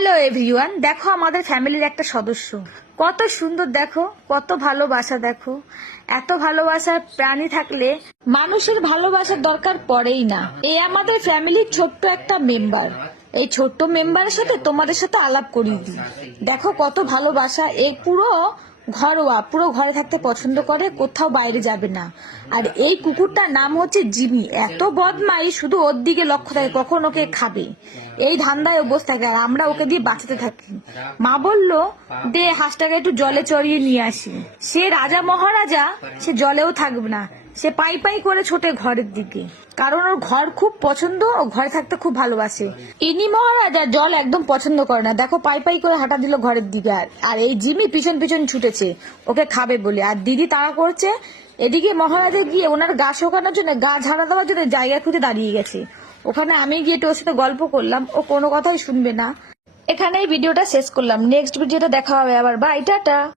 Hello everyone, দেখো আমাদের ফ্যামিলির একটা সদস্য কত সুন্দর, দেখো কত ভালোবাসা, দেখো এত ভালোবাসার প্রাণী থাকলে মানুষের ভালোবাসার দরকার পড়েই না। এই আমাদের ফ্যামিলির ছোট্ট একটা মেম্বার। এই ছোট্ট মেম্বারের সাথে তোমাদের সাথে আলাপ করিয়ে দিই। দেখো কত ভালোবাসা। এই পুরো ঘরোয়া, পুরো ঘরে থাকতে পছন্দ করে, কোথাও বাইরে যাবে না। আর এই কুকুরটার নাম হচ্ছে জিমি। এত বদমাই, শুধু ওর দিকে লক্ষ্য থাকে কখন ওকে খাবে, এই ধান্দায় বসে থাকে। আর আমরা ওকে দিয়ে বাঁচাতে থাকি। মা বললো দে হাঁসটাকে একটু জলে চড়িয়ে নিয়ে আসি। সে রাজা মহারাজা, সে জলেও থাকবে না, সে পাই পাই করে ছোটে ঘরের দিকে, কারণ ওর ঘর খুব পছন্দ, ও ঘরে থাকতে খুব ভালোবাসে। ইনি মহারাজা জল একদম পছন্দ করে না, দেখো পাই পাই করে হাঁটা দিল ঘরের দিকে। আর এই জিমি পিছন পিছন ছুটেছে ওকে খাবে বলে। আর দিদি তাড়া করছে, এদিকে মহারাজা গিয়ে ওনার গা শোকানোর জন্য, গা ঝাড়া দেওয়ার জন্য জায়গা খুঁজে দাঁড়িয়ে গেছে। ওখানে আমি গিয়ে একটু ওর সাথে গল্প করলাম, ও কোনো কথাই শুনবে না। এখানেই ভিডিওটা শেষ করলাম, নেক্সট ভিডিওটা দেখা হবে আবার। Bye, tata.